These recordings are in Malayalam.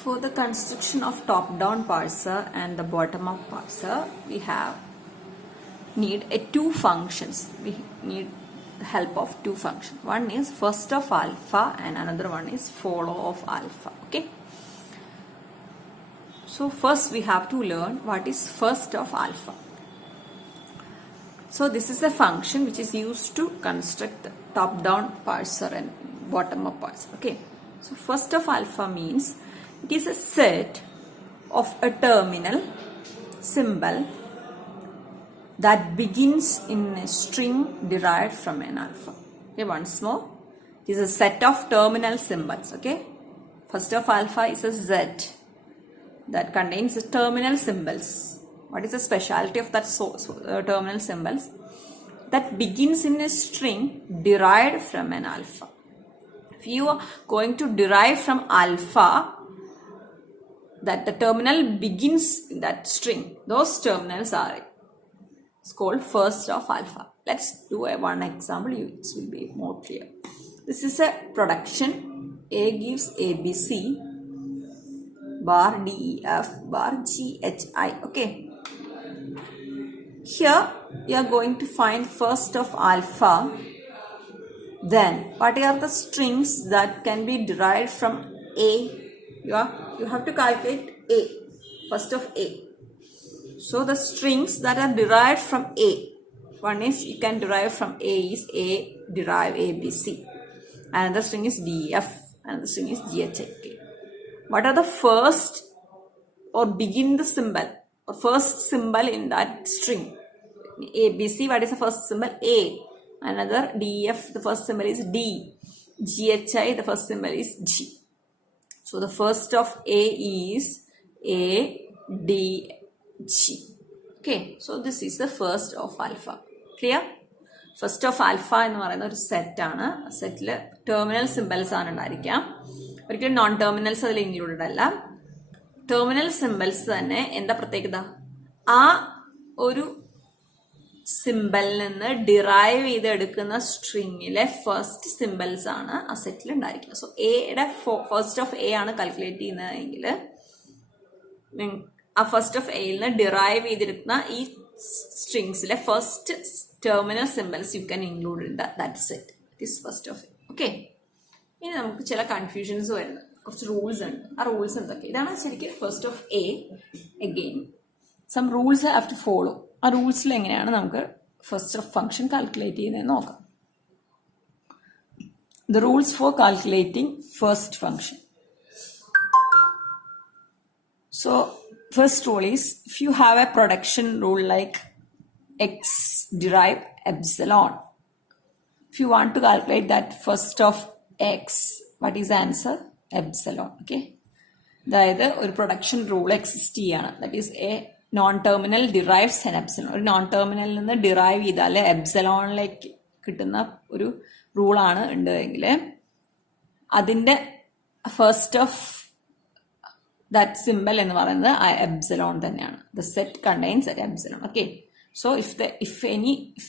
For the construction of top-down parser and the bottom-up parser, we need two functions. We need the help of two functions. One is first of alpha and another one is follow of alpha. Okay. So first we have to learn what is first of alpha. So this is a function which is used to construct the top-down parser and bottom-up parser. Okay. So first of alpha means it is a set of a terminal symbol that begins in a string derived from an alpha. Okay, once more. It is a set of terminal symbols. Okay. First of alpha is a Z that contains terminal symbols. What is the speciality of that terminal symbols? That begins in a string derived from an alpha. If you are going to derive from alpha, that the terminal begins in that string, those terminals are called first of alpha. Let's do one example, it will be more clear. This is a production. A gives ABC, bar DEF, bar GHI. Okay. Here you are going to find first of alpha. Then what are the strings that can be derived from A? You have to calculate A, first of A. So the strings that are derived from A, one is you can derive from A is A, derive ABC. Another string is DF, another string is GHIK. What are the first or begin the symbol or first symbol in that string? ABC, what is the first symbol? A. Another DF, the first symbol is D. GHI, the first symbol is G. So the first of A is A, D, G. Okay, so this is the first of alpha. Clear? First of alpha എന്ന് പറയുന്ന ഒരു സെറ്റാണ്. സെറ്റിൽ ടെർമിനൽ സിംബൽസ് ആണ് ഉണ്ടായിരിക്കാം. ഒരിക്കലും നോൺ ടെർമിനൽസ് അതിൽ ഇൻക്ലൂഡഡ് അല്ല. ടെർമിനൽ സിംബൽസ് തന്നെ എന്താ പ്രത്യേകത? ആ ഒരു സിംബലിൽ നിന്ന് ഡിറൈവ് ചെയ്തെടുക്കുന്ന സ്ട്രിങ്ങിലെ ഫസ്റ്റ് സിംബൽസ് ആണ് ആ സെറ്റിൽ ഉണ്ടായിരിക്കുന്നത്. സോ എയുടെ ഫസ്റ്റ് ഓഫ് എ ആണ് കാൽക്കുലേറ്റ് ചെയ്യുന്നതെങ്കിൽ ആ ഫസ്റ്റ് ഓഫ് എയിൽ നിന്ന് ഡിറൈവ് ചെയ്തെടുക്കുന്ന ഈ സ്ട്രിങ്സിലെ first terminal symbols you can include in that set. It is first of A. Okay. ഇനി നമുക്ക് ചില കൺഫ്യൂഷൻസ് വരുന്നത് കുറച്ച് റൂൾസ് ഉണ്ട്. ആ റൂൾസ് എന്തൊക്കെ? ഇതാണ് ശരിക്കും first of A. Again some rules have to follow. ആ റൂൾസിൽ എങ്ങനെയാണ് നമുക്ക് ഫസ്റ്റ് ഓഫ് ഫംഗ്ഷൻ കാൽക്കുലേറ്റ് ചെയ്യുന്നത് നോക്കാം. The rules for calculating first function. So first rule is if you have a production rule like x derive epsilon. If you want to calculate that first of x, what is the answer? Epsilon. Okay. അതായത് ഒരു പ്രൊഡക്ഷൻ റൂൾ എക്സിസ്റ്റ് ചെയ്യാണ്. That is A non terminal derives an epsilon. ഒരു നോൺ ടെർമിനലിൽ നിന്ന് ഡിറൈവ് ചെയ്താൽ എപ്സിലോണിലേക്ക് കിട്ടുന്ന ഒരു റൂളാണ് ഉണ്ടെങ്കിൽ അതിൻ്റെ ഫസ്റ്റ് ഓഫ് that symbol എന്ന് പറയുന്നത് epsilon തന്നെയാണ്. The set contains an epsilon. Okay. So if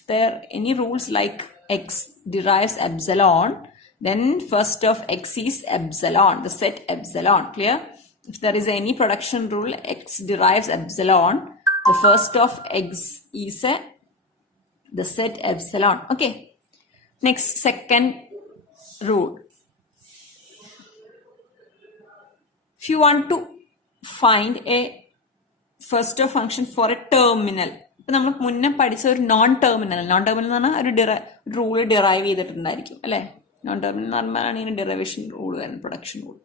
there any rules like x derives epsilon, then first of x is epsilon, the set epsilon. Clear? If there is any production rule x derives epsilon, the first of x is the set epsilon. Okay. Next, second rule. If you want to find a first of function for a terminal, ഇപ്പം നമ്മൾ മുന്നേ പഠിച്ച ഒരു നോൺ ടെർമിനൽ എന്ന് പറഞ്ഞാൽ ഒരു റൂള് ഡിറൈവ് ചെയ്തിട്ടുണ്ടായിരിക്കും അല്ലേ? നോൺ ടെർമിനൽ എന്ന് പറഞ്ഞാലാണ് ഇതിന് ഡെറിവേഷൻ റൂൾ വരുന്നത്, പ്രൊഡക്ഷൻ റൂൾ.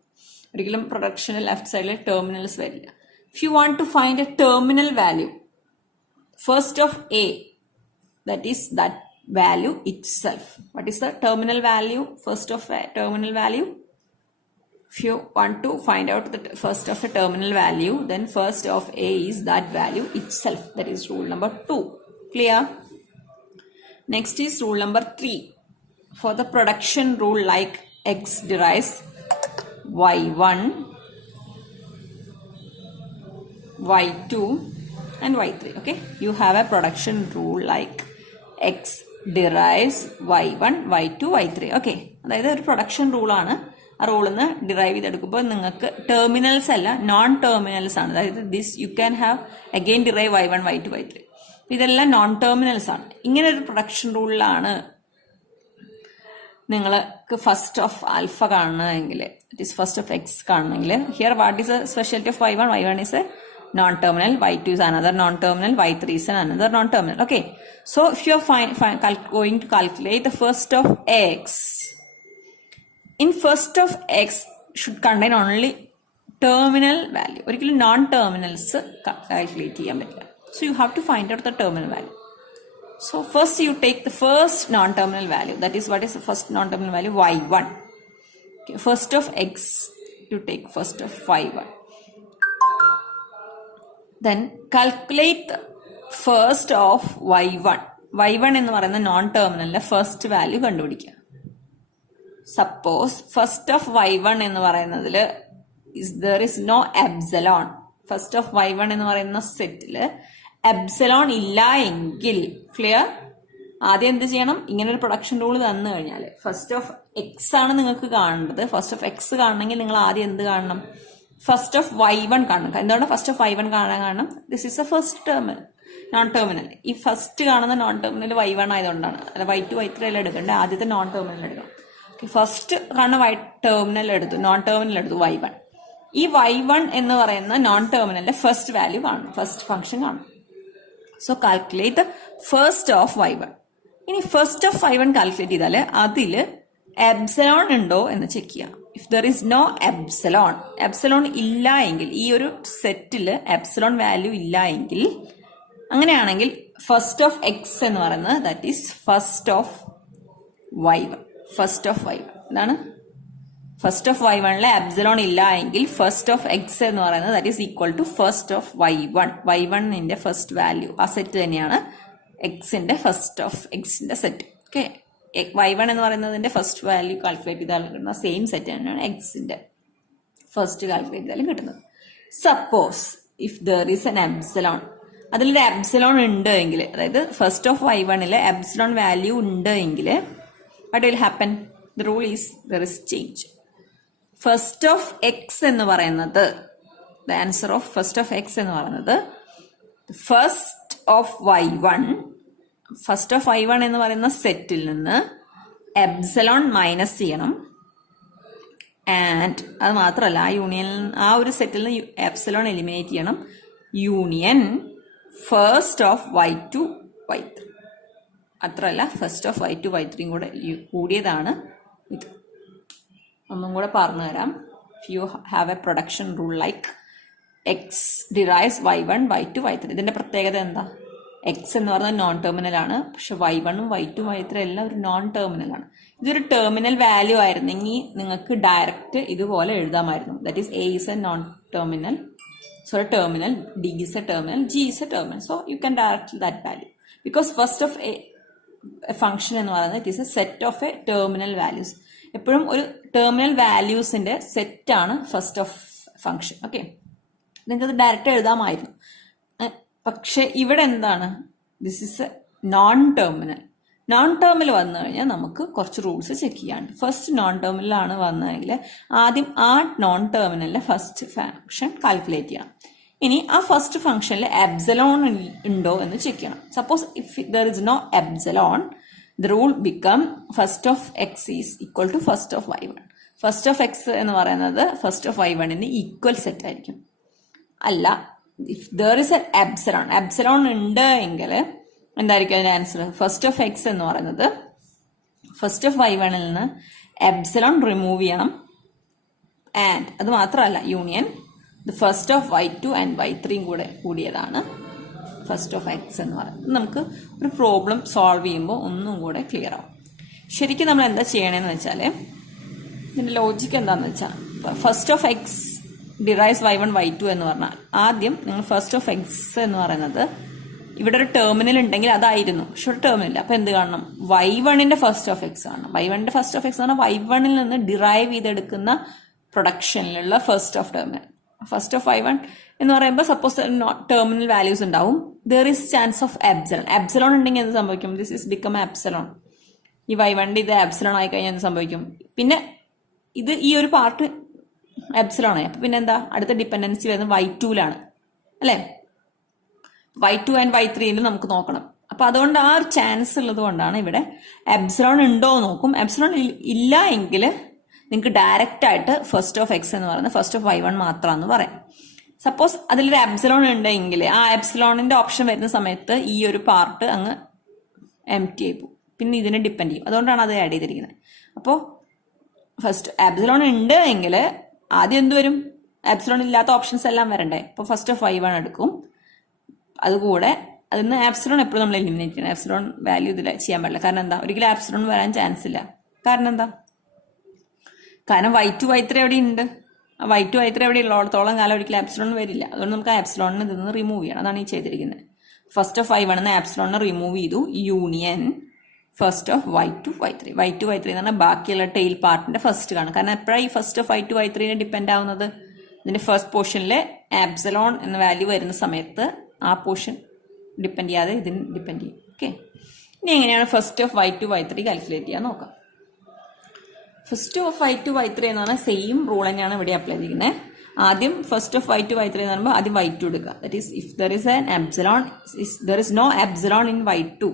ഒരിക്കലും പ്രൊഡക്ഷന് ലെഫ്റ്റ് സൈഡിൽ ടെർമിനൽസ് വരില്ല. If you want to find a terminal value first of A, that is that value itself. What is the terminal value? First of A terminal value. If you want to find out the first of a terminal value, then first of A is that value itself. That is rule number 2. Clear? Next is rule number 3. For the production rule like x derives y1, y2 and y3. Okay? You have a production rule like x derives y1, y2, y3. Okay? അതായത് ഒരു പ്രൊഡക്ഷൻ റൂളാണ്. ആ റൂളിൽ നിന്ന് ഡിറൈവ് ചെയ്തെടുക്കുമ്പോൾ നിങ്ങൾക്ക് ടെർമിനൽസ് അല്ല നോൺ ടെർമിനൽസ് ആണ്. അതായത് this you can have again derive y1 y2 y3. ഇതെല്ലാം നോൺ ടെർമിനൽസ് ആണ്. ഇങ്ങനെ ഒരു പ്രൊഡക്ഷൻ റൂളിലാണ് നിങ്ങൾക്ക് ഫസ്റ്റ് ഓഫ് ആൽഫ കാണണമെങ്കിൽ, it is first of X കാണണമെങ്കിൽ, here what is a speciality of y1? y1 is a non-terminal, y2 is another non-terminal, y3 is another non-terminal. Okay, so if you are going to calculate the first of x, in first of x should contain only terminal value. ഒരിക്കലും non-terminals calculate ചെയ്യാൻ പറ്റില്ല. So you have to find out the terminal value. So first you take the first non-terminal value. That is, what is the first non-terminal value? y1. Okay, first of x, you take first of y1. Then calculate the first of y1. y1 എന്ന് പറയുന്ന നോൺ ടെർമിനലിന്റെ ഫസ്റ്റ് വാല്യൂ കണ്ടുപിടിക്കുക. സപ്പോസ് ഫസ്റ്റ് ഓഫ് y1 എന്ന് പറയുന്നതിൽ there is no epsilon. First of y1 എന്ന് പറയുന്ന സെറ്റില് എപ്സിലോൺ ഇല്ല എങ്കിൽ, ക്ലിയർ, ആദ്യം എന്ത് ചെയ്യണം? ഇങ്ങനെ ഒരു പ്രൊഡക്ഷൻ റൂൾ തന്നു കഴിഞ്ഞാൽ ഫസ്റ്റ് ഓഫ് എക്സ് ആണ് നിങ്ങൾക്ക് കാണേണ്ടത്. ഫസ്റ്റ് ഓഫ് എക്സ് കാണണമെങ്കിൽ നിങ്ങൾ ആദ്യം എന്ത് കാണണം? ഫസ്റ്റ് ഓഫ് y1 കാണണം. എന്തുകൊണ്ട് ഫസ്റ്റ് ഓഫ് y1 കാണാൻ കാരണം? This is A first terminal, non terminal. ഈ ഫസ്റ്റ് കാണുന്ന നോൺ ടെർമിനൽ y1 ആയതുകൊണ്ടാണ്. അല്ല y2 y3 എല്ലാം എടുക്കേണ്ടത്, ആദ്യത്തെ നോൺ ടെർമിനൽ എടുക്കണം. ഫസ്റ്റ് കാണുന്ന ടെർമിനൽ എടുത്തു, നോൺ ടെർമിനൽ എടുത്തു y1. ഈ y1 എന്ന് പറയുന്ന നോൺ ടെർമിനലിന്റെ ഫസ്റ്റ് വാല്യൂ കാണണം, ഫസ്റ്റ് ഫംഗ്ഷൻ കാണണം. So calculate the first of y1. ഇനി ഫസ്റ്റ് ഓഫ് y1 കാൽക്കുലേറ്റ് ചെയ്താൽ അതിൽ എപ്സിലോൺ ഉണ്ടോ എന്ന് ചെക്ക് ചെയ്യാം. If there is no epsilon ഇല്ല എങ്കിൽ, ഈ ഒരു സെറ്റിൽ എപ്സിലോൺ വാല്യൂ ഇല്ല എങ്കിൽ, അങ്ങനെയാണെങ്കിൽ ഫസ്റ്റ് ഓഫ് എക്സ് എന്ന് പറയുന്നത് that is first of y1. First of y1 എന്താണ്? ഫസ്റ്റ് ഓഫ് y1 എപ്സിലോൺ ഇല്ല എങ്കിൽ ഫസ്റ്റ് ഓഫ് എക്സ് എന്ന് പറയുന്നത് that is equal to first of y1. y1ന്റെ ഫസ്റ്റ് വാല്യൂ ആ സെറ്റ് തന്നെയാണ് എക്സിന്റെ ഫസ്റ്റ് ഓഫ് എക്സിന്റെ സെറ്റ്. ഓക്കെ, y1 എന്ന് പറയുന്നതിന്റെ ഫസ്റ്റ് വാല്യൂ കാൽക്കുലേറ്റ് ചെയ്താൽ കിട്ടുന്ന സെയിം സെറ്റ് തന്നെയാണ് എക്സിന്റെ ഫസ്റ്റ് കാൽക്കുലേറ്റ് ചെയ്താലും കിട്ടുന്നത്. Suppose if there is N epsilon, അതിലൊരു എപ്സിലോൺ ഉണ്ട് എങ്കിൽ, അതായത് first of y1 epsilon value ഉണ്ട് എങ്കിൽ, what will happen? The rule is there is change. First of X എന്ന് പറയുന്നത്, the answer of first of x എന്ന് പറയുന്നത് first of y1, first of y1 എന്ന് പറയുന്ന സെറ്റിൽ നിന്ന് എപ്സിലോൺ മൈനസ് ചെയ്യണം. ആൻഡ് അത് മാത്രമല്ല, ആ യൂണിയൻ, ആ ഒരു സെറ്റിൽ നിന്ന് എപ്സിലോൺ എലിമിനേറ്റ് ചെയ്യണം. Union first of y2 y3. അത്രല്ല, ഫസ്റ്റ് ഓഫ് y2 y3 കൂടെ കൂടിയതാണ് ഇത്. ഒന്നും കൂടെ പറഞ്ഞു തരാം. If you have a production rule like X derives y1 y2 y3, ഇതിന്റെ പ്രത്യേകത എന്താ? എക്സ് എന്ന് പറയുന്നത് നോൺ ടെർമിനൽ ആണ്, പക്ഷെ y1ഉം y2 y3 എല്ലാം ഒരു നോൺ ടെർമിനൽ ആണ്. ഇതൊരു ടെർമിനൽ വാല്യൂ ആയിരുന്നെങ്കിൽ നിങ്ങൾക്ക് ഡയറക്റ്റ് ഇതുപോലെ എഴുതാമായിരുന്നു. That is A is a non terminal, sorry terminal, D is a terminal, G is a terminal. So you can direct that value because first of a function എന്ന് പറയുന്നത് it is a set of A terminal values. എപ്പോഴും ഒരു ടെർമിനൽ വാല്യൂസിന്റെ സെറ്റ് ആണ് ഫസ്റ്റ് ഓഫ് ഫംഗ്ഷൻ. ഓക്കെ, നിങ്ങൾക്കത് ഡയറക്റ്റ് എഴുതാമായിരുന്നു. പക്ഷെ ഇവിടെ എന്താണ്? This is a non terminal. Non terminal വന്നു കഴിഞ്ഞാൽ നമുക്ക് കുറച്ച് റൂൾസ് ചെക്ക് ചെയ്യാണ്ട്. ഫസ്റ്റ് നോൺ ടെർമിനലാണ് വന്നതെങ്കിൽ ആദ്യം ആ നോൺ ടെർമിനലിലെ ഫസ്റ്റ് ഫംഗ്ഷൻ കാൽക്കുലേറ്റ് ചെയ്യണം. ഇനി ആ ഫസ്റ്റ് ഫംഗ്ഷനിൽ എപ്സിലോൺ ഉണ്ടോ എന്ന് ചെക്ക് ചെയ്യണം. Suppose if there is no epsilon, the rule become first of x is equal to first of y1. First of X എന്ന് പറയുന്നത് ഫസ്റ്റ് ഓഫ് y1ന് ഈക്വൽ സെറ്റ് ആയിരിക്കും. അല്ല, if there is A epsilon ഉണ്ട് എങ്കിൽ എന്തായിരിക്കും അതിന്റെ ആൻസർ? ഫസ്റ്റ് ഓഫ് എക്സ് എന്ന് പറയുന്നത് ഫസ്റ്റ് ഓഫ് y1ൽ നിന്ന് എപ്സിലോൺ റിമൂവ് ചെയ്യണം. ആൻഡ് അത് മാത്രമല്ല, union the first of y2 and y3 കൂടെ കൂടിയതാണ് ഫസ്റ്റ് ഓഫ് എക്സ് എന്ന് പറയുന്നത്. നമുക്ക് ഒരു പ്രോബ്ലം സോൾവ് ചെയ്യുമ്പോൾ ഒന്നും കൂടെ ക്ലിയർ ആവും. ശരിക്കും നമ്മൾ എന്താ ചെയ്യണമെന്ന് വെച്ചാൽ, ഇതിന്റെ ലോജിക്ക് എന്താണെന്ന് വെച്ചാൽ, first of X derives y1 y2 എന്ന് പറഞ്ഞാൽ ആദ്യം നിങ്ങൾ ഫസ്റ്റ് ഓഫ് എക്സ് എന്ന് പറയുന്നത് ഇവിടെ ഒരു ടെർമിനൽ ഉണ്ടെങ്കിൽ അതായിരുന്നു, പക്ഷെ ഒരു ടെർമിനൽ. അപ്പൊ എന്ത് കാണണം? y1ന്റെ ഫസ്റ്റ് ഓഫ് എക്സ് കാണണം. y1ന്റെ ഫസ്റ്റ് ഓഫ് എക്സ് എന്ന് പറഞ്ഞാൽ y1ൽ നിന്ന് ഡിറൈവ് ചെയ്തെടുക്കുന്ന പ്രൊഡക്ഷനിലുള്ള first of terminal. First of y1 എന്ന് പറയുമ്പോൾ സപ്പോസ് ടെർമിനൽ വാല്യൂസ് ഉണ്ടാവും. There is chance of epsilon ഉണ്ടെങ്കിൽ എന്ത് സംഭവിക്കും? This is become epsilon. ഈ y1ന്റെ ഇത് എപ്സിലോൺ ആയി കഴിഞ്ഞാൽ എന്ത് സംഭവിക്കും? പിന്നെ ഇത് ഈ ഒരു പാർട്ട് എപ്സിലോൺ ആയി. അപ്പം പിന്നെ എന്താ അടുത്ത ഡിപ്പെൻഡൻസി വരുന്നത് y2ലാണ് അല്ലേ. y2 ആൻഡ് y3 നമുക്ക് നോക്കണം. അപ്പം അതുകൊണ്ട് ആ ഒരു ചാൻസ് ഉള്ളത് കൊണ്ടാണ് ഇവിടെ എപ്സിലോൺ ഉണ്ടോ നോക്കും. എപ്സിലോൺ ഇല്ല എങ്കിൽ നിങ്ങൾക്ക് ഡയറക്റ്റ് ആയിട്ട് ഫസ്റ്റ് ഓഫ് എക്സ് എന്ന് പറയുന്നത് ഫസ്റ്റ് ഓഫ് y1 മാത്രമാണെന്ന് പറയാം. സപ്പോസ് അതിലൊരു എപ്സിലോൺ ഉണ്ടെങ്കിൽ ആ എപ്സിലോണിന്റെ ഓപ്ഷൻ വരുന്ന സമയത്ത് ഈ ഒരു പാർട്ട് അങ്ങ് എംപ്റ്റി ആയി പോകും. പിന്നെ ഇതിനെ ഡിപ്പെൻഡ് ചെയ്യും. അതുകൊണ്ടാണ് അത് ആഡ് ചെയ്തിരിക്കുന്നത്. അപ്പോൾ ഫസ്റ്റ് എപ്സിലോൺ ഉണ്ട് എങ്കിൽ ആദ്യം എന്ത് വരും? എപ്സിലോൺ ഇല്ലാത്ത ഓപ്ഷൻസ് എല്ലാം വരണ്ടേ. അപ്പോൾ ഫസ്റ്റ് ഓഫ് y1 എടുക്കും. അതുകൂടെ അതിന് ആപ്സിലോൺ എപ്പോഴും നമ്മൾ എലിമിനേറ്റ് ചെയ്യണം. ആപ്സിലോൺ വാല്യൂ ഇതിൽ ചെയ്യാൻ പാടില്ല. കാരണം എന്താ? ഒരിക്കലും ആപ്സിലോൺ വരാൻ ചാൻസ് ഇല്ല. കാരണം എന്താ? കാരണം y2 y3 എവിടെ ഉണ്ട്? y2 y3 എവിടെ ഉള്ളിടത്തോളം കാലം ഒരിക്കലും ആപ്സിലോൺ വരില്ല. അതുകൊണ്ട് നമുക്ക് ആപ്സിലോണിന് ഇതിൽ നിന്ന് റിമൂവ് ചെയ്യണം. അതാണ് ഈ ചെയ്തിരിക്കുന്നത്. ഫസ്റ്റ് ഓഫ് y1 എന്ന് ആപ്സിലോണിനെ റിമൂവ് ചെയ്തു. Union first of y2 y3 എന്ന് പറഞ്ഞാൽ ബാക്കിയുള്ള ടെയിൽ പാർട്ടിന്റെ ഫസ്റ്റ് കാണും. കാരണം എപ്പോഴാണ് ഈ first of y2 y3 depend ആവുന്നത്? ഇതിന്റെ ഫസ്റ്റ് പോർഷനിൽ ആപ്സിലോൺ എന്ന വാല്യൂ വരുന്ന സമയത്ത് ആ പോർഷൻ ഡിപ്പെൻഡ് ചെയ്യാതെ ഇതിന് ഡിപ്പെൻഡ് ചെയ്യും. ഓക്കെ, ഇനി എങ്ങനെയാണ് first of y2 y3 calculate ചെയ്യാൻ നോക്കാം. ഫസ്റ്റ് ഓഫ് y2 y3 എന്ന് പറഞ്ഞാൽ സെയിം റൂൾ തന്നെയാണ് ഇവിടെ അപ്ലൈ ചെയ്യുന്നത്. ആദ്യം ഫസ്റ്റ് ഓഫ് y2 y3 എന്ന് പറയുമ്പോൾ ആദ്യം y2 എടുക്കുക. That is if there is an epsilon, there is no epsilon in y2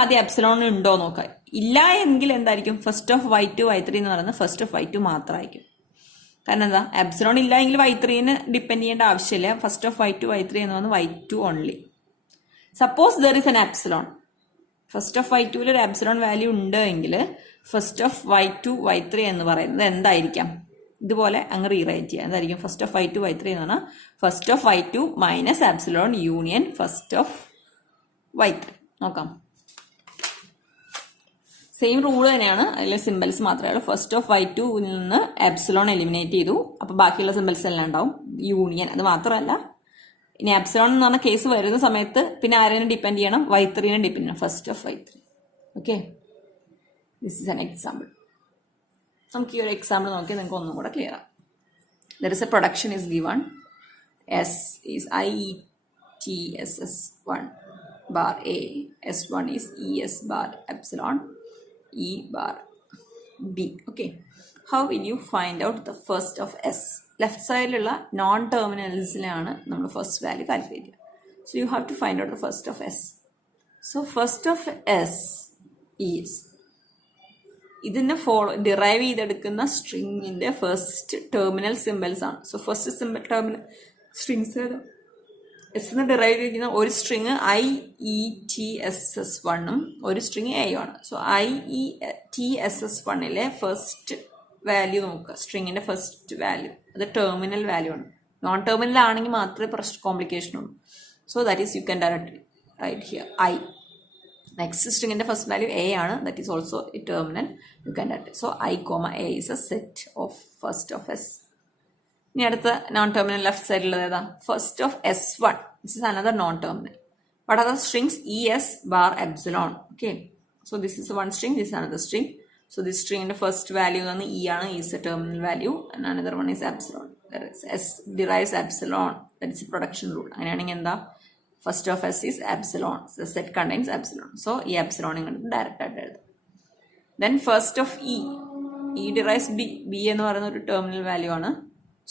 ആദ്യം എപ്സിലോൺ ഉണ്ടോ നോക്കുക. ഇല്ല എങ്കിൽ എന്തായിരിക്കും? ഫസ്റ്റ് ഓഫ് y2 y3 എന്ന് പറയുന്നത് ഫസ്റ്റ് ഓഫ് y2 മാത്രമായിരിക്കും. കാരണം എന്താ? എപ്സിലോൺ ഇല്ല എങ്കിൽ y3ന് ഡിപ്പെൻഡ് ചെയ്യേണ്ട ആവശ്യമില്ല. ഫസ്റ്റ് ഓഫ് y2 y3 എന്ന് പറയുന്നത് y2 only. Suppose there is an epsilon, first of y2 ഒരു എപ്സിലോൺ വാല്യൂ ഉണ്ട് എങ്കിൽ ഫസ്റ്റ് ഓഫ് y2 y3 എന്ന് പറയുന്നത് എന്തായിരിക്കാം? ഇതുപോലെ അങ്ങ് റീറൈറ്റ് ചെയ്യാം. എന്തായിരിക്കും? ഫസ്റ്റ് ഓഫ് y2 y3 എന്ന് പറഞ്ഞാൽ first of y2 minus epsilon union first of y3. നോക്കാം, സെയിം റൂൾ തന്നെയാണ്. അതിൽ സിമ്പിൾസ് മാത്രമേ ഉള്ളൂ. ഫസ്റ്റ് ഓഫ് y2 നിന്ന് എപ്സിലോൺ എലിമിനേറ്റ് ചെയ്തു. അപ്പോൾ ബാക്കിയുള്ള സിമ്പിൾസ് എല്ലാം ഉണ്ടാവും. യൂണിയൻ അത് മാത്രമല്ല, ഇനി എപ്സിലോൺ എന്ന് പറഞ്ഞ കേസ് വരുന്ന സമയത്ത് പിന്നെ ആരെയും ഡിപ്പെൻഡ് ചെയ്യണം? y3നെ ഡിപ്പെൻഡ് ചെയ്യണം. First of y3. Okay, this is an example. നമുക്ക് ഈ ഒരു എക്സാമ്പിൾ നോക്കിയാൽ നിങ്ങൾക്ക് ഒന്നും കൂടെ ക്ലിയർ ആവും. There is A production is given. S is IETSS1 bar A. S1 is ES bar epsilon E bar B. Okay, how will you find out the first of S? Left സൈഡിലുള്ള നോൺ ടെർമിനൽസിലാണ് നമ്മൾ ഫസ്റ്റ് വാല്യൂ കാൽക്കുലേറ്റ് ചെയ്യുക. So you have to find out the first of S. So first of S is ഇതിനെ ഡിറൈവ് ചെയ്തെടുക്കുന്ന സ്ട്രിങ്ങിന്റെ ഫസ്റ്റ് ടെർമിനൽ സിമ്പിൾസ് ആണ്. So first terminal strings S എന്ന് ഡിറൈവ് ചെയ്തിരിക്കുന്ന ഒരു സ്ട്രിങ് IETSS1 ഒരു സ്ട്രിങ് A ആണ്. സോ IETSS1 ഫസ്റ്റ് വാല്യൂ നോക്കുക. സ്ട്രിങ്ങിന്റെ ഫസ്റ്റ് വാല്യൂ അത് ടെർമിനൽ വാല്യൂ ആണ്. നോൺ ടെർമിനൽ ആണെങ്കിൽ മാത്രമേ കോംപ്ലിക്കേഷൻ ഉള്ളൂ. So that is you can direct write here I. Next സ്ട്രിങ്ങിന്റെ ഫസ്റ്റ് വാല്യൂ A ആണ്. That is also a terminal. You can direct. So I, A is a set of first of S. ഇനി അടുത്ത നോൺ ടെർമിനൽ ലെഫ്റ്റ് സൈഡിലുള്ളത് ഏതാ? First of S1. This is another non terminal. What are the strings? ES bar epsilon. Okay, so this is one string, this is another string. So this string in the first value ആണ് E ആണ്, E is a terminal value, and another one is epsilon. There is S derives epsilon. That is a production rule. അങ്ങനെയാണെങ്കിൽ എന്താ? First of S is epsilon. So the set contains epsilon. So ഈ epsilon ഇങ്ങോട്ട് ഡയറക്റ്റ് ആയിട്ട് എഴുതാം. Then first of E derives B. B എന്ന് പറയുന്ന ഒരു ടെർമിനൽ വാല്യൂ ആണ്.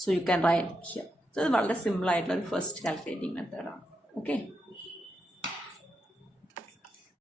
So you can write here. So ഇത് വളരെ സിമ്പിൾ ആയിട്ടുള്ള ഒരു ഫസ്റ്റ് കാൽക്കുലേറ്റിംഗ് മെത്തേഡാണ്. ഓക്കെ.